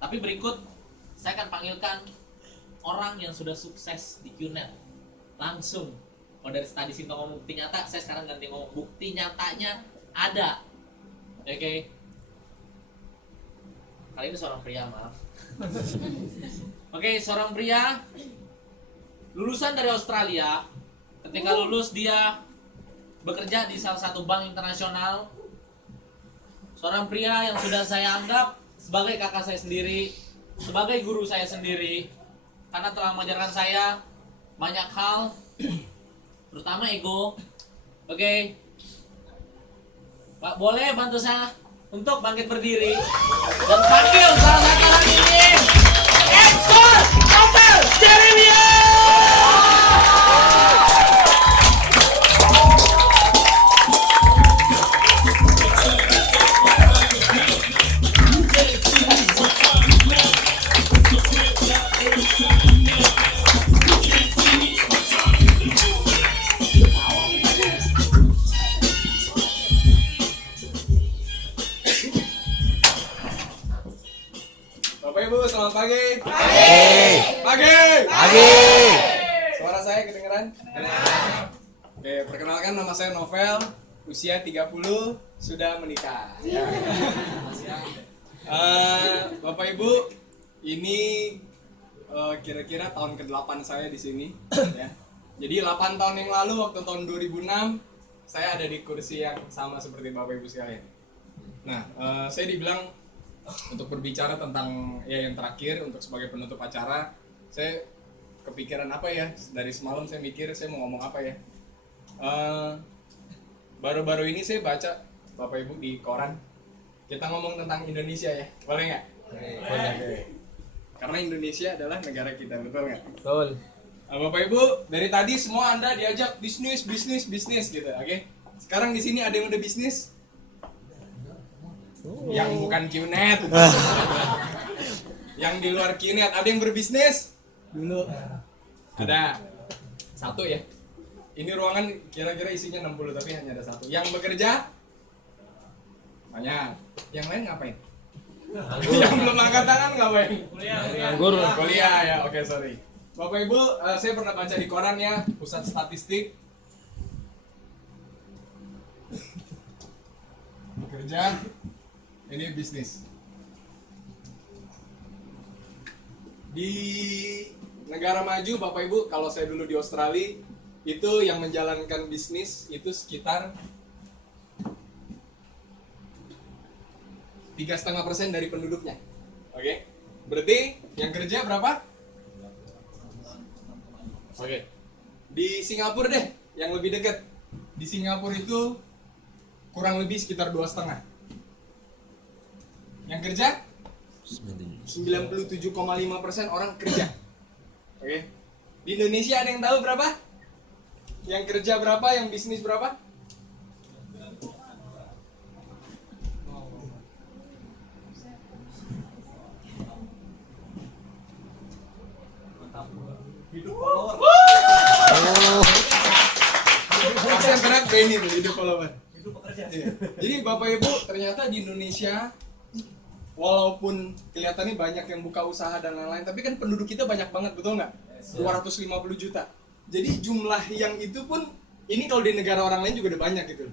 Tapi berikut saya akan panggilkan orang yang sudah sukses di QNet langsung. Kalau dari tadi Sinto ngomong bukti nyata, saya sekarang ganti ngomong bukti nyatanya ada. Oke. Kali ini seorang pria, maaf. Oke, seorang pria lulusan dari Australia. Ketika lulus dia bekerja di salah satu bank internasional. Seorang pria yang sudah saya anggap sebagai kakak saya sendiri, sebagai guru saya sendiri, karena telah mengajarkan saya banyak hal, terutama ego. Oke, Pak, boleh bantu saya untuk bangkit berdiri dan panggil salah satu orang ini, Ekskul Novel Jeremia. Bapak Ibu, selamat pagi. Pagi. Pagi. Suara saya kedengeran? Oke, perkenalkan nama saya Novel, usia 30, sudah menikah. Ya. Bapak Ibu, ini kira-kira tahun ke-8 saya di sini, ya. Jadi 8 tahun yang lalu waktu tahun 2006 saya ada di kursi yang sama seperti Bapak Ibu sekalian. Nah, saya dibilang untuk berbicara tentang ya yang terakhir untuk sebagai penutup acara, saya kepikiran apa ya, dari semalam saya mikir saya mau ngomong apa ya. Baru-baru ini saya baca Bapak Ibu di koran, kita ngomong tentang Indonesia ya, boleh nggak? Boleh. Karena Indonesia adalah negara kita, betul nggak? Betul. Bapak Ibu, dari tadi semua Anda diajak bisnis gitu, oke? Sekarang di sini ada yang udah bisnis? Yang bukan QNet. Yang di luar QNet, ada yang berbisnis? Dulu. Ada. Satu ya. Ini ruangan kira-kira isinya 60 tapi hanya ada satu. Yang bekerja? Banyak. Yang lain ngapain? Yang belum angkat tangan ngapain? Kuliah ya, oke sorry. Bapak Ibu, saya pernah baca di koran ya, pusat statistik. Bekerja, ini bisnis. Di negara maju, Bapak Ibu, kalau saya dulu di Australia, itu yang menjalankan bisnis itu sekitar 3,5% dari penduduknya. Oke, berarti yang kerja berapa? Oke, di Singapura deh, yang lebih dekat. Di Singapura itu kurang lebih sekitar 2,5. Yang kerja 97,5% orang kerja. Oke. Di Indonesia ada yang tahu berapa? Yang kerja berapa, yang bisnis berapa? Hidup follower. Pasti yang teriak Benny tuh, hidup follower. Hidup pekerja. Jadi Bapak Ibu, ternyata di Indonesia walaupun kelihatannya banyak yang buka usaha dan lain-lain, tapi kan penduduk kita banyak banget, betul nggak? 250 juta. Jadi jumlah yang itu pun, ini kalau di negara orang lain juga udah banyak gitu.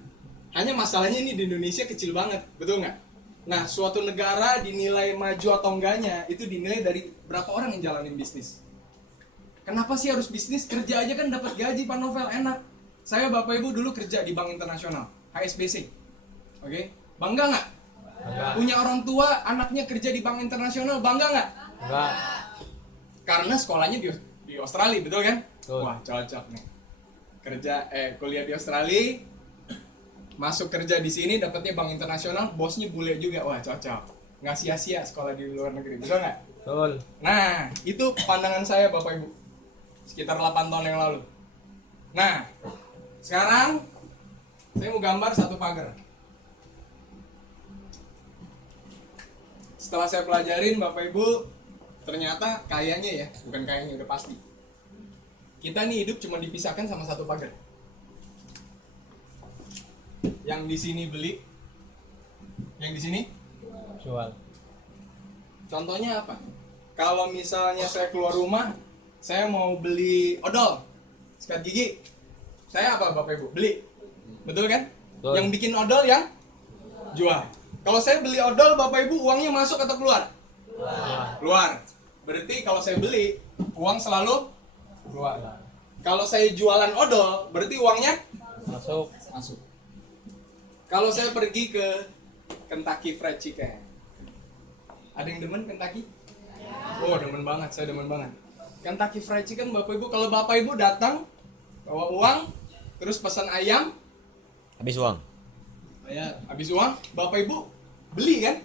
Hanya masalahnya ini di Indonesia kecil banget, betul nggak? Nah, suatu negara dinilai maju atau enggaknya, itu dinilai dari berapa orang yang jalanin bisnis. Kenapa sih harus bisnis? Kerja aja kan dapat gaji, Pak Novel, enak. Saya Bapak Ibu dulu kerja di Bank Internasional, HSBC. Oke, bangga nggak? Punya orang tua, anaknya kerja di Bank Internasional, bangga nggak? Enggak. Karena sekolahnya di Australia, betul kan? Betul. Wah, cocok nih. Kuliah di Australia, masuk kerja di sini, dapatnya Bank Internasional, bosnya bule juga, wah cocok. Nggak sia-sia sekolah di luar negeri, betul nggak? Betul. Nah, itu pandangan saya Bapak Ibu, sekitar 8 tahun yang lalu. Nah, sekarang saya mau gambar satu pagar. Setelah saya pelajarin Bapak Ibu, ternyata kayaknya ya, bukan kayaknya, udah pasti. Kita nih hidup cuma dipisahkan sama satu pagar. Yang di sini beli, yang di sini Jual. Contohnya apa? Kalau misalnya saya keluar rumah, saya mau beli odol, sikat gigi, saya apa Bapak Ibu? Beli, betul kan? Betul. Yang bikin odol yang jual. Kalau saya beli odol, Bapak Ibu uangnya masuk atau keluar? Keluar. Berarti kalau saya beli, uang selalu keluar. Kalau saya jualan odol, berarti uangnya Masuk. masuk. Kalau saya pergi ke Kentucky Fried Chicken, ada yang demen Kentucky? Oh, demen banget, saya demen banget. Kentucky Fried Chicken, Bapak Ibu, kalau Bapak Ibu datang bawa uang, terus pesan ayam, Habis uang. habis uang, Bapak Ibu beli kan?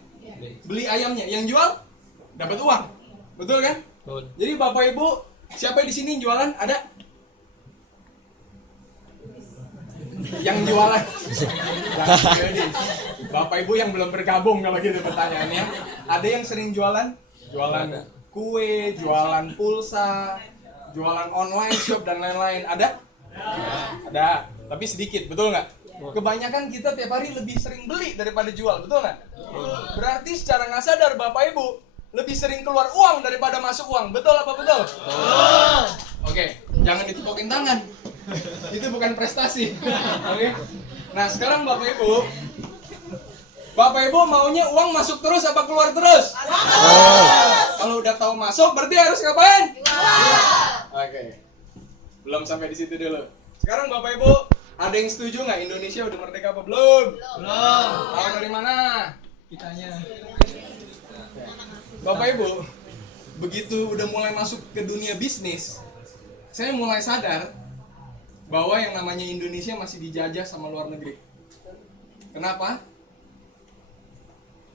Beli ayamnya, yang jual dapat uang, betul kan? Betul. Jadi Bapak Ibu, siapa di sini yang jualan? Ada? Yang jualan? Jadi, Bapak Ibu yang belum bergabung kalau gitu pertanyaannya, ada yang sering jualan? Jualan kue, jualan pulsa, jualan online shop dan lain-lain. Ada? Ada, tapi sedikit, betul nggak? Kebanyakan kita tiap hari lebih sering beli daripada jual, betul nggak? Berarti secara nggak sadar Bapak Ibu lebih sering keluar uang daripada masuk uang, betul apa betul? Oke, jangan ditepukin tangan. Itu bukan prestasi. Oke. Nah sekarang Bapak Ibu maunya uang masuk terus apa keluar terus? Kalau udah tahu masuk berarti harus ngapain? Oke. Belum sampai di situ dulu. Sekarang Bapak Ibu, ada yang setuju nggak Indonesia udah merdeka apa belum? Belum. Tahu dari mana? Kitanya. Bapak Ibu, begitu udah mulai masuk ke dunia bisnis, saya mulai sadar bahwa yang namanya Indonesia masih dijajah sama luar negeri. Kenapa?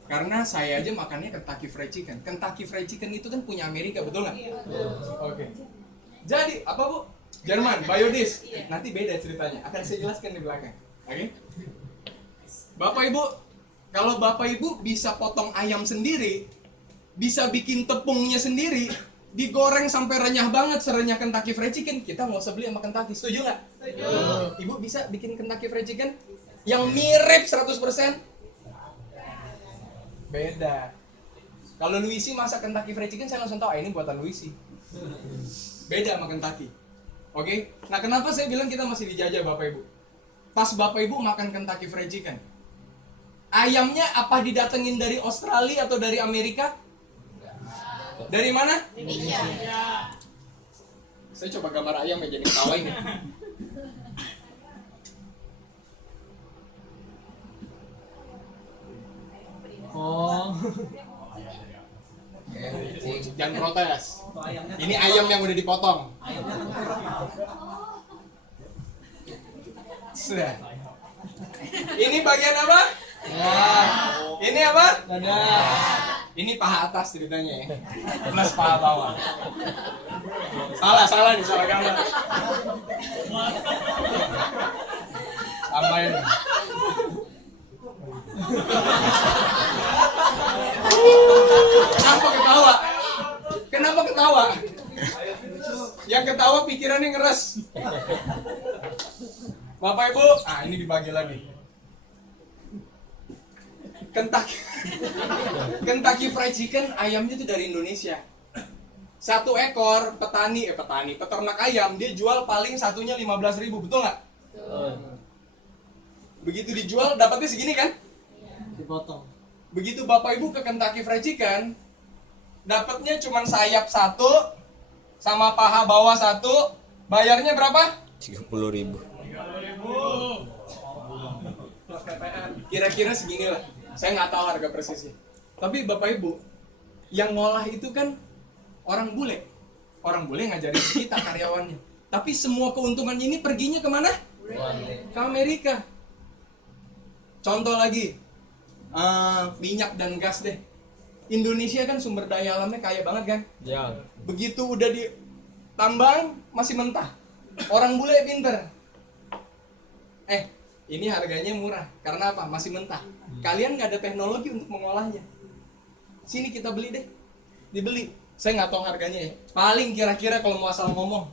Karena saya aja makannya Kentucky Fried Chicken. Kentucky Fried Chicken itu kan punya Amerika, betul nggak? Oke. Jadi, apa Bu? Jerman, Biodis. Nanti beda ceritanya, akan saya jelaskan di belakang. Oke? Bapak Ibu, kalau Bapak Ibu bisa potong ayam sendiri, bisa bikin tepungnya sendiri, digoreng sampai renyah banget, serenyah Kentucky Fried Chicken, kita nggak usah beli sama Kentucky. Setuju nggak? Setuju. Ibu bisa bikin Kentucky Fried Chicken yang mirip 100%? Beda. Kalau Luisi masak Kentucky Fried Chicken, saya langsung tahu, ini buatan Luisi. Beda sama Kentucky. Oke? Nah, kenapa saya bilang kita masih dijajah Bapak Ibu? Pas Bapak Ibu makan Kentucky Fried Chicken, ayamnya apa didatengin dari Australia atau dari Amerika? Dari mana? Indonesia. Saya coba gambar ayam ya, jadi ketawa ini. Oh. Jangan protes. Ini ayam yang udah dipotong. Sudah. Ini bagian apa? Ini apa? Dada. Ini paha atas ceritanya ya. Plus paha bawah. Salah nih, salah gambar. Tambahin. Kenapa ketawa? Yang ketawa pikirannya ngeres. Bapak Ibu, ini dibagi lagi. Kentucky Fried Chicken ayamnya itu dari Indonesia. Satu ekor peternak ayam dia jual paling satunya 15.000, betul nggak? Begitu dijual dapatnya segini kan? Dipotong. Begitu Bapak Ibu ke Kentucky Fried Chicken, dapatnya cuma sayap satu sama paha bawah satu. Bayarnya berapa? 30.000. Kira-kira segini lah. Saya nggak tahu harga persisnya. Tapi Bapak Ibu, yang ngolah itu kan orang bule. Orang bule ngajarin kita karyawannya. Tapi semua keuntungan ini perginya kemana? Ke Amerika. Contoh lagi, minyak dan gas deh. Indonesia kan sumber daya alamnya kaya banget kan? Ya. Begitu udah ditambang masih mentah. Orang bule pinter. Ini harganya murah. Karena apa? Masih mentah. Kalian nggak ada teknologi untuk mengolahnya. Sini kita beli deh. Dibeli. Saya nggak tahu harganya ya. Paling kira-kira kalau mau asal ngomong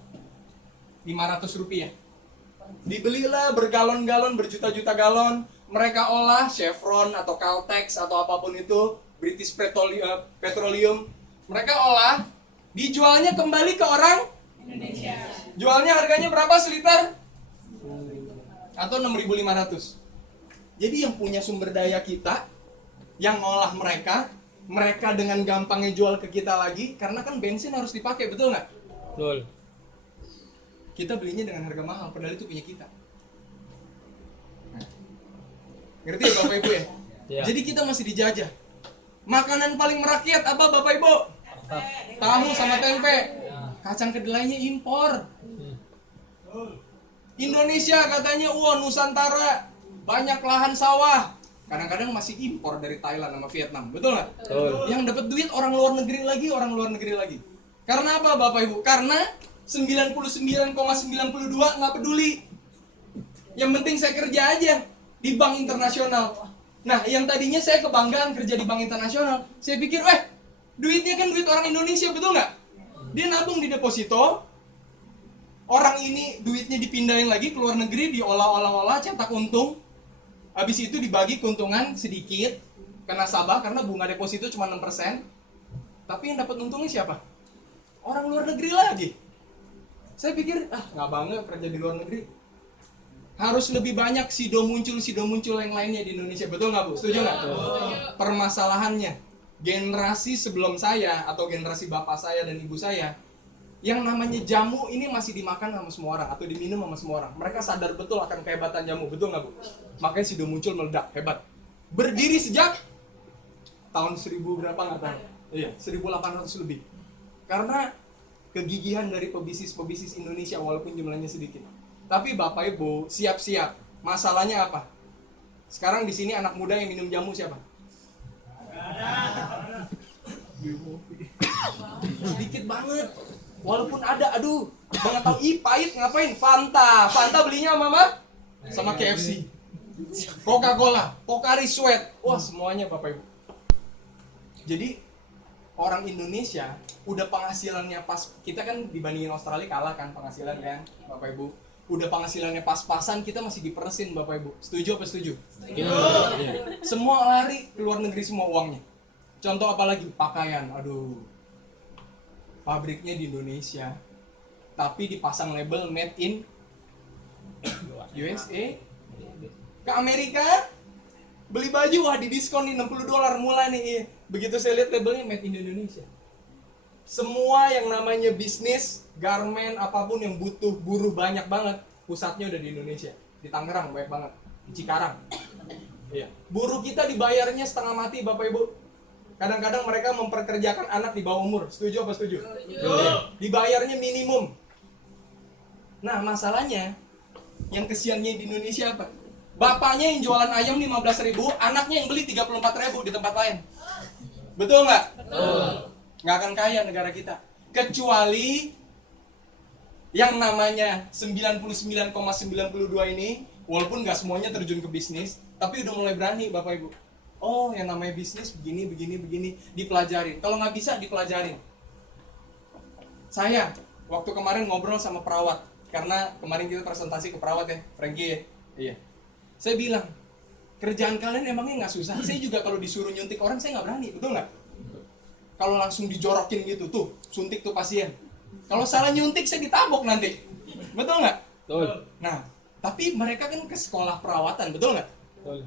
500 rupiah. Dibelilah bergalon-galon, berjuta-juta galon. Mereka olah Chevron atau Caltex atau apapun itu. British Petroleum, mereka olah, dijualnya kembali ke orang Indonesia. Jualnya harganya berapa seliter? Atau 6.500. Jadi yang punya sumber daya kita, yang ngolah mereka dengan gampangnya jual ke kita lagi, karena kan bensin harus dipakai, betul nggak? Betul. Kita belinya dengan harga mahal, padahal itu punya kita. Nah, ngerti ya Bapak Ibu ya? Ya. Jadi kita masih dijajah. Makanan paling merakyat apa Bapak Ibu? Tahu sama tempe. Kacang kedelainya impor. Indonesia katanya, wah Nusantara banyak lahan sawah. Kadang-kadang masih impor dari Thailand sama Vietnam, betul nggak? Betul. Yang dapat duit orang luar negeri lagi. Karena apa Bapak Ibu? Karena 99,92 nggak peduli. Yang penting saya kerja aja di bank internasional. Nah, yang tadinya saya kebanggaan kerja di bank internasional, saya pikir, duitnya kan duit orang Indonesia, betul nggak? Dia nabung di deposito, orang ini duitnya dipindahin lagi ke luar negeri, diolah-olah, cetak untung, habis itu dibagi keuntungan sedikit ke nasabah karena bunga deposito cuma 6%, tapi yang dapat untungnya siapa? Orang luar negeri lagi. Saya pikir, nggak bangga kerja di luar negeri. Harus lebih banyak sido muncul yang lainnya di Indonesia, betul nggak Bu? Setuju nggak? Permasalahannya, generasi sebelum saya atau generasi bapak saya dan ibu saya, yang namanya jamu ini masih dimakan sama semua orang atau diminum sama semua orang. Mereka sadar betul akan kehebatan jamu, betul nggak Bu? Makanya sido muncul meledak, hebat. Berdiri sejak tahun 1000 berapa nggak tahu? Iya, 1800 lebih. Karena kegigihan dari pebisnis Indonesia walaupun jumlahnya sedikit. Tapi Bapak Ibu, siap-siap. Masalahnya apa? Sekarang di sini anak muda yang minum jamu siapa? Sedikit banget. Walaupun ada, nggak tahu, pahit ngapain? Fanta belinya mama sama KFC. Coca-Cola, Pocari Sweat. Wah, semuanya Bapak Ibu. Jadi orang Indonesia udah penghasilannya pas, kita kan dibandingin Australia kalah kan penghasilan kan Bapak Ibu. Udah penghasilannya pas-pasan, kita masih diperesin Bapak Ibu. Setuju apa setuju? Setuju. Semua lari ke luar negeri semua uangnya. Contoh apalagi? Pakaian. Pabriknya di Indonesia, tapi dipasang label made in USA. Ke Amerika beli baju, di diskon nih $60 mulai nih. Begitu saya lihat labelnya made in Indonesia. Semua yang namanya bisnis, garment, apapun yang butuh buruh banyak banget, pusatnya udah di Indonesia. Di Tangerang banyak banget, di Cikarang. Iya. Buruh kita dibayarnya setengah mati Bapak Ibu. Kadang-kadang mereka memperkerjakan anak di bawah umur. Setuju apa setuju? Setuju. Dibayarnya minimum. Nah, masalahnya yang kesiannya di Indonesia apa? Bapaknya yang jualan ayam 15.000, anaknya yang beli 34.000 di tempat lain. Betul nggak? Betul. Nggak akan kaya negara kita. Kecuali yang namanya 99,92 ini, walaupun nggak semuanya terjun ke bisnis, tapi udah mulai berani Bapak Ibu. Oh, yang namanya bisnis begini, dipelajarin. Kalau nggak bisa, dipelajarin. Saya, waktu kemarin ngobrol sama perawat, karena kemarin kita presentasi ke perawat ya, Frankie ya. Iya. Saya bilang, kerjaan kalian emangnya nggak susah? Saya juga kalau disuruh nyuntik orang, saya nggak berani, betul nggak? Kalau langsung dijorokin gitu, tuh, suntik tuh pasien. Kalau salah nyuntik, saya ditabok nanti. Betul nggak? Betul. Nah, tapi mereka kan ke sekolah perawatan, betul nggak?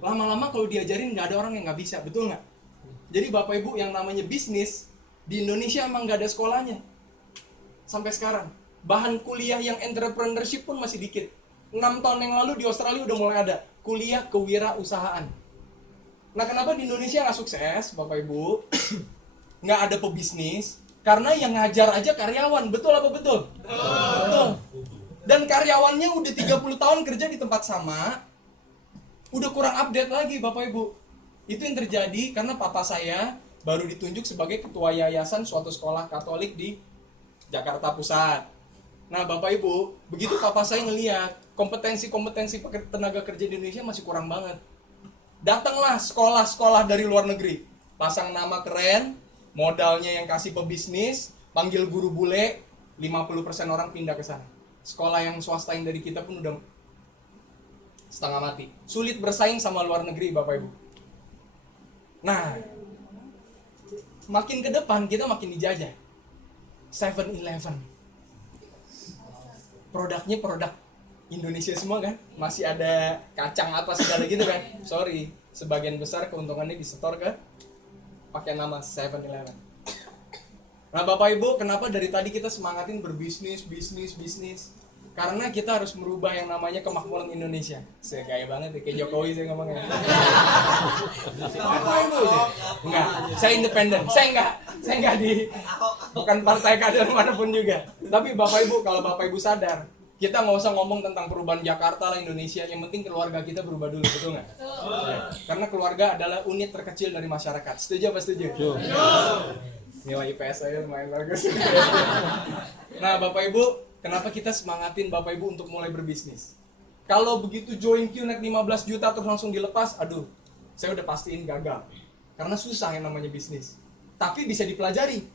Lama-lama kalau diajarin nggak ada orang yang nggak bisa, betul nggak? Jadi Bapak Ibu, yang namanya bisnis di Indonesia emang nggak ada sekolahnya sampai sekarang. Bahan kuliah yang entrepreneurship pun masih dikit. 6 tahun yang lalu di Australia udah mulai ada kuliah kewirausahaan. Nah, kenapa di Indonesia nggak sukses Bapak Ibu? Nggak ada pebisnis? Karena yang ngajar aja karyawan, betul apa betul? Betul. Dan karyawannya udah 30 tahun kerja di tempat sama, udah kurang update lagi Bapak Ibu. Itu yang terjadi karena papa saya baru ditunjuk sebagai ketua yayasan suatu sekolah Katolik di Jakarta Pusat. Nah Bapak Ibu, begitu papa saya ngelihat kompetensi tenaga kerja di Indonesia masih kurang banget, datanglah sekolah-sekolah dari luar negeri, pasang nama keren, modalnya yang kasih pebisnis, panggil guru bule, 50% orang pindah ke sana. Sekolah yang swasta yang dari kita pun udah setengah mati. Sulit bersaing sama luar negeri Bapak Ibu. Nah, makin ke depan kita makin dijajah. 7-Eleven. Produknya produk Indonesia semua kan? Masih ada kacang apa segala gitu kan? Sorry, sebagian besar keuntungannya disetor ke pakai nama 7-Eleven. Nah Bapak Ibu, kenapa dari tadi kita semangatin berbisnis? Karena kita harus merubah yang namanya kemakmuran Indonesia. Saya gaya banget ya, kayak Jokowi saya ngomongnya. Bapak Ibu, enggak, saya independen. Saya enggak bukan partai kader manapun juga. Tapi Bapak Ibu, kalau Bapak Ibu sadar, kita nggak usah ngomong tentang perubahan Jakarta lah, Indonesia. Yang penting keluarga kita berubah dulu, betul nggak? Ya. Karena keluarga adalah unit terkecil dari masyarakat. Setuju apa setuju? Nilai IPS saya lumayan bagus. Nah Bapak Ibu, kenapa kita semangatin Bapak Ibu untuk mulai berbisnis? Kalau begitu join QNet 15 juta terus langsung dilepas, aduh, saya udah pastiin gagal. Karena susah yang namanya bisnis. Tapi bisa dipelajari.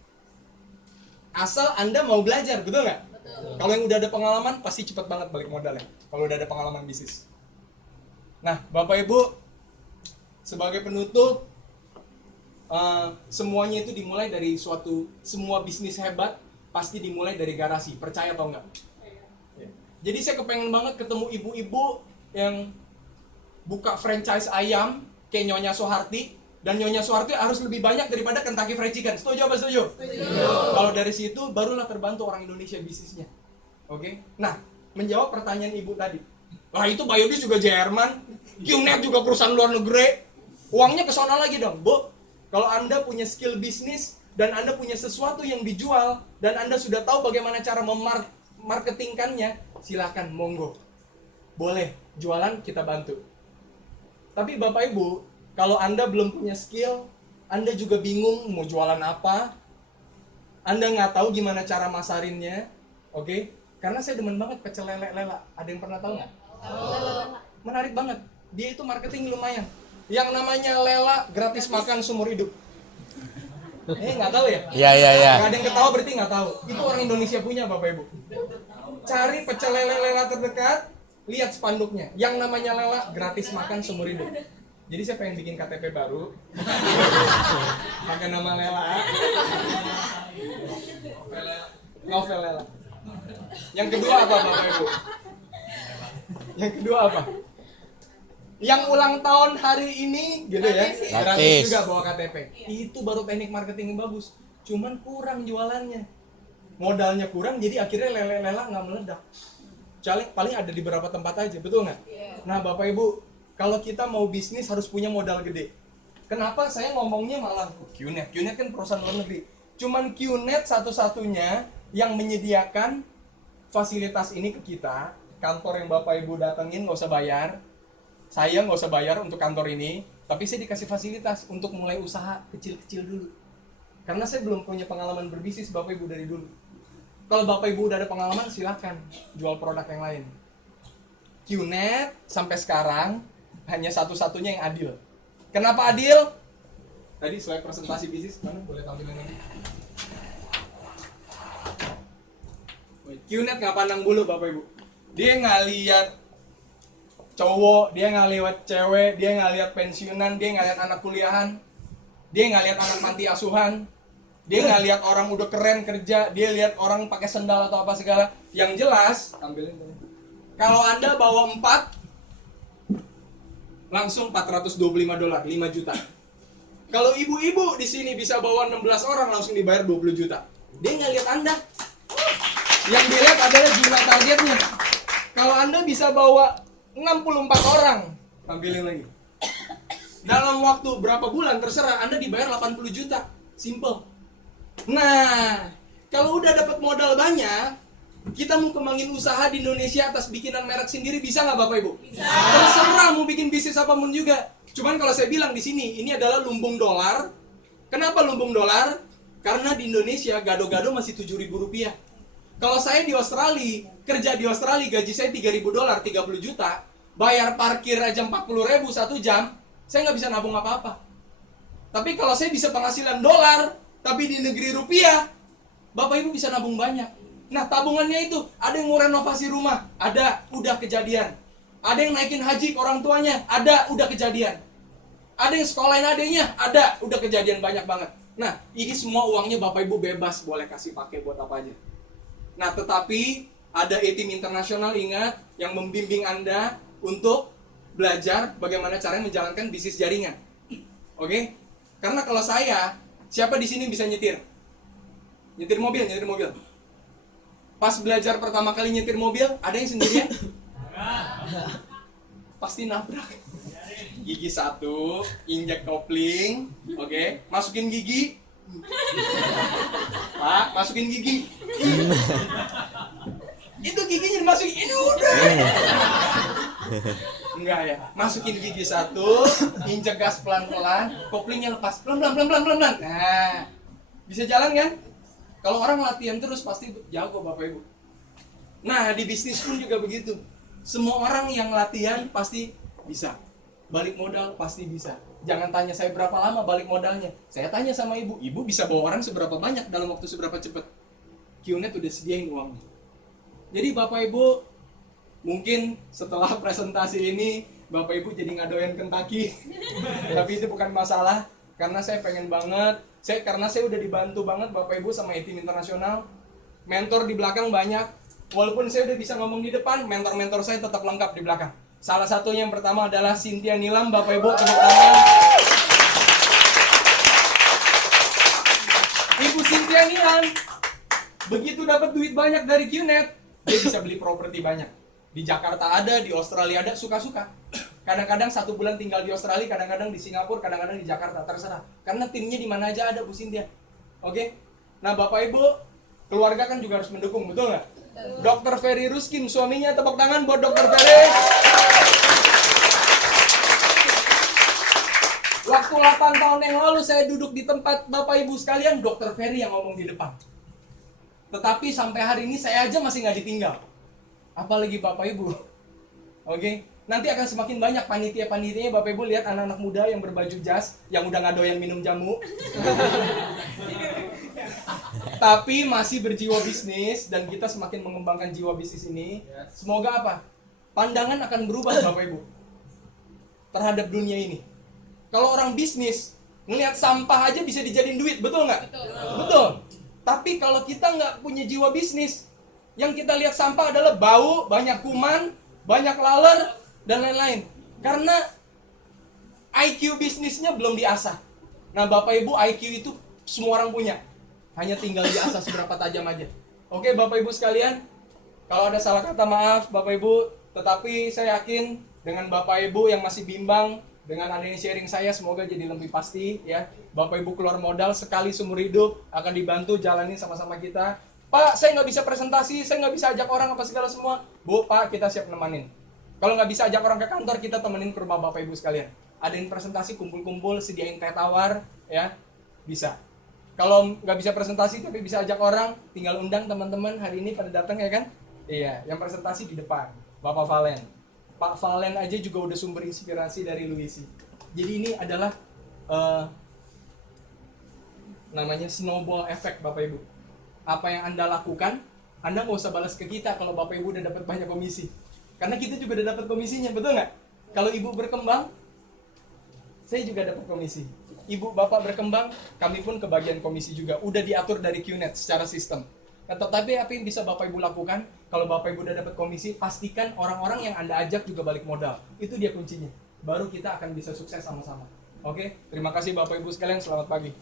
Asal Anda mau belajar, betul nggak? Kalau yang udah ada pengalaman, pasti cepat banget balik modalnya. Kalau udah ada pengalaman bisnis. Nah, Bapak Ibu, sebagai penutup, semuanya itu dimulai dari semua bisnis hebat pasti dimulai dari garasi. Percaya atau enggak? Jadi saya kepengen banget ketemu ibu-ibu yang buka franchise ayam kayak Nyonya Soeharti. Dan Nyonya Soeharti harus lebih banyak daripada Kentucky Fried Chicken. Setuju apa setuju? Kalau dari situ barulah terbantu orang Indonesia bisnisnya. Oke? Nah, menjawab pertanyaan ibu tadi. Wah itu Biodis juga Jerman, QNet juga perusahaan luar negeri. Uangnya ke sana lagi dong, Bu. Kalau Anda punya skill bisnis dan Anda punya sesuatu yang dijual dan Anda sudah tahu bagaimana cara memarketingkannya, silakan monggo. Boleh, jualan kita bantu. Tapi Bapak Ibu, kalau Anda belum punya skill, Anda juga bingung mau jualan apa, Anda nggak tahu gimana cara masarinnya, oke? Karena saya demen banget pecel lele lela. Ada yang pernah tahu nggak? Menarik banget. Dia itu marketing lumayan. Yang namanya lela gratis makan seumur hidup. Nggak tahu ya? Iya. Nggak ada yang ketawa berarti nggak tahu. Itu orang Indonesia punya Bapak Ibu. Cari pecel lele lela terdekat, lihat spanduknya. Yang namanya lela gratis makan seumur hidup. Jadi saya pengen bikin KTP baru pakai nama Lela. Novel Lela. Yang kedua apa Bapak Ibu? Yang kedua apa? Yang ulang tahun hari ini gitu ya, gratis juga bawa KTP. Itu baru teknik marketing yang bagus. Cuman kurang jualannya. Modalnya kurang jadi akhirnya Lela nggak meledak. Paling ada di beberapa tempat aja, betul nggak? Nah Bapak Ibu, kalau kita mau bisnis harus punya modal gede. Kenapa saya ngomongnya malah QNet? QNet kan perusahaan luar negeri. Cuman QNet satu-satunya yang menyediakan fasilitas ini ke kita. Kantor yang Bapak Ibu datengin nggak usah bayar. Saya nggak usah bayar untuk kantor ini. Tapi saya dikasih fasilitas untuk mulai usaha kecil-kecil dulu. Karena saya belum punya pengalaman berbisnis Bapak Ibu dari dulu. Kalau Bapak Ibu udah ada pengalaman silakan jual produk yang lain. QNet sampai sekarang hanya satu-satunya yang adil. Kenapa adil? Tadi slide presentasi bisnis mana boleh tampilin lagi? QNet nggak pandang bulu Bapak Ibu. Dia nggak lihat cowok, dia nggak lihat cewek, dia nggak lihat pensiunan, dia nggak lihat anak kuliahan, dia nggak lihat anak panti asuhan, dia nggak lihat orang udah keren kerja, dia lihat orang pakai sendal atau apa segala. Yang jelas, tampilin. Kalau Anda bawa 4 langsung $425, 5 juta. Kalau ibu-ibu di sini bisa bawa 16 orang langsung dibayar 20 juta. Dia nggak lihat Anda. Yang dilihat adalah jumlah targetnya. Kalau Anda bisa bawa 64 orang, tampilin lagi. Dalam waktu berapa bulan terserah, Anda dibayar 80 juta. Simple. Nah, kalau udah dapat modal banyak, kita mau kembangin usaha di Indonesia atas bikinan merek sendiri, bisa nggak Bapak Ibu? Bisa. Terserah mau bikin bisnis apapun juga. Cuman kalau saya bilang di sini, ini adalah lumbung dolar. Kenapa lumbung dolar? Karena di Indonesia gado-gado masih Rp7.000. Kalau saya di Australia, kerja di Australia, gaji saya $3.000, 30 juta, bayar parkir aja 40.000 1 jam, saya nggak bisa nabung apa-apa. Tapi kalau saya bisa penghasilan dolar, tapi di negeri rupiah, Bapak Ibu bisa nabung banyak. Nah tabungannya itu, ada yang mau renovasi rumah, ada, udah kejadian. Ada yang naikin haji ke orang tuanya, ada, udah kejadian. Ada yang sekolahin adiknya, ada, udah kejadian banyak banget. Nah, ini semua uangnya Bapak Ibu bebas boleh kasih pakai buat apa aja. Nah, tetapi ada tim internasional ingat yang membimbing Anda untuk belajar bagaimana caranya menjalankan bisnis jaringan. Oke? Karena kalau saya, siapa di sini bisa nyetir? Nyetir mobil. Pas belajar pertama kali nyetir mobil, ada yang sendirian? Pasti nabrak. Gigi 1, injak kopling, oke, masukin gigi. Pak, masukin gigi. Itu giginya dimasukin, ini udah. Enggak ya, masukin gigi 1, injak gas pelan-pelan, koplingnya lepas, pelan-pelan. Nah, bisa jalan kan? Kalau orang latihan terus pasti jago Bapak Ibu. Nah, di bisnis pun juga begitu. Semua orang yang latihan pasti bisa. Balik modal pasti bisa. Jangan tanya saya berapa lama balik modalnya. Saya tanya sama ibu. Ibu bisa bawa orang seberapa banyak dalam waktu seberapa cepat. QNet udah sediain uangnya. Jadi Bapak Ibu, mungkin setelah presentasi ini Bapak Ibu jadi ngadoyan Kentucky. Tapi itu bukan masalah. Karena saya pengen banget. Karena saya udah dibantu banget Bapak Ibu sama tim internasional. Mentor di belakang banyak. Walaupun saya udah bisa ngomong di depan, mentor-mentor saya tetap lengkap di belakang. Salah satunya yang pertama adalah Cynthia Nilam, Bapak Ibu, tepuk tangan. Ibu Cynthia Nilam, begitu dapat duit banyak dari QNet, dia bisa beli properti banyak. Di Jakarta ada, di Australia ada, suka-suka. Kadang-kadang 1 bulan tinggal di Australia, kadang-kadang di Singapura, kadang-kadang di Jakarta, terserah. Karena timnya di mana aja ada Bu Cynthia. Oke? Nah Bapak Ibu, keluarga kan juga harus mendukung, betul nggak? Dr. Ferry Ruskin, suaminya, tepuk tangan buat Dr. Ferry. Waktu 8 tahun yang lalu saya duduk di tempat Bapak Ibu sekalian, Dr. Ferry yang ngomong di depan. Tetapi sampai hari ini saya aja masih nggak ditinggal. Apalagi Bapak Ibu. Oke? Nanti akan semakin banyak panitia-panitianya. Bapak Ibu lihat anak-anak muda yang berbaju jas, yang udah nggak doyan minum jamu. Tapi masih berjiwa bisnis dan kita semakin mengembangkan jiwa bisnis ini. Semoga apa? Pandangan akan berubah Bapak Ibu terhadap dunia ini. Kalau orang bisnis ngelihat sampah aja bisa dijadiin duit, betul nggak? Betul. Tapi kalau kita nggak punya jiwa bisnis, yang kita lihat sampah adalah bau, banyak kuman, banyak laler dan lain-lain. Karena IQ bisnisnya belum diasah. Nah Bapak Ibu, IQ itu semua orang punya. Hanya tinggal diasah seberapa tajam aja. Oke Bapak Ibu sekalian, kalau ada salah kata maaf Bapak Ibu. Tetapi saya yakin dengan Bapak Ibu yang masih bimbang, dengan adanya sharing saya semoga jadi lebih pasti ya. Bapak Ibu keluar modal sekali seumur hidup, akan dibantu jalanin sama-sama kita. Pak, saya nggak bisa presentasi, saya nggak bisa ajak orang apa segala semua. Bu, Pak, kita siap nemenin. Kalau nggak bisa ajak orang ke kantor, kita temenin ke rumah Bapak Ibu sekalian. Adain presentasi, kumpul-kumpul, sediain teh tawar, ya, bisa. Kalau nggak bisa presentasi tapi bisa ajak orang, tinggal undang teman-teman hari ini pada datang ya kan? Iya, yang presentasi di depan, Bapak Valen. Pak Valen aja juga udah sumber inspirasi dari Luisi. Jadi ini adalah namanya snowball effect Bapak Ibu. Apa yang Anda lakukan, Anda nggak usah balas ke kita kalau Bapak Ibu udah dapat banyak komisi. Karena kita juga udah dapat komisinya, betul nggak? Kalau Ibu berkembang, saya juga dapat komisi. Ibu Bapak berkembang, kami pun kebagian komisi juga. Udah diatur dari QNet secara sistem. Nah, tetapi apa yang bisa Bapak Ibu lakukan? Kalau Bapak Ibu udah dapat komisi, pastikan orang-orang yang Anda ajak juga balik modal. Itu dia kuncinya. Baru kita akan bisa sukses sama-sama. Oke? Terima kasih Bapak Ibu sekalian, selamat pagi.